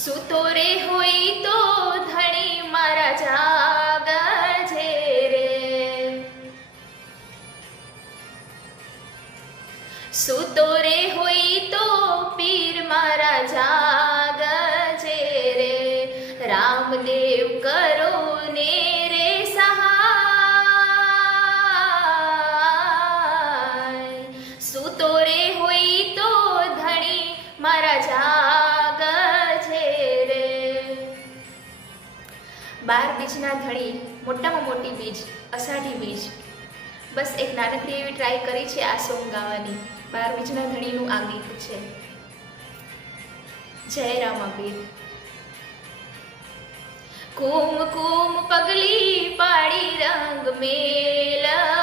સૂતો રે હોય તો ધણી મારા જાગજે રે, સૂતો રે હોય તો પીર મારા જાગજે રે, રામદેવ કરો ને રે સહાય, સૂતો રે હોય તો ધણી મારા જાગજે રે. 12 બીજના ધણી, મોટામાં મોટી બીજ અષાઢી બીજ. બસ એક નાનકડી એવી ટ્રાય કરી છે આ સોંગ ગાવાની. 12 બીજના ધણીનું આ ગીત છે. જય રામાપીર. કુમ કુમ પગલી પાડી રંગ મેલા,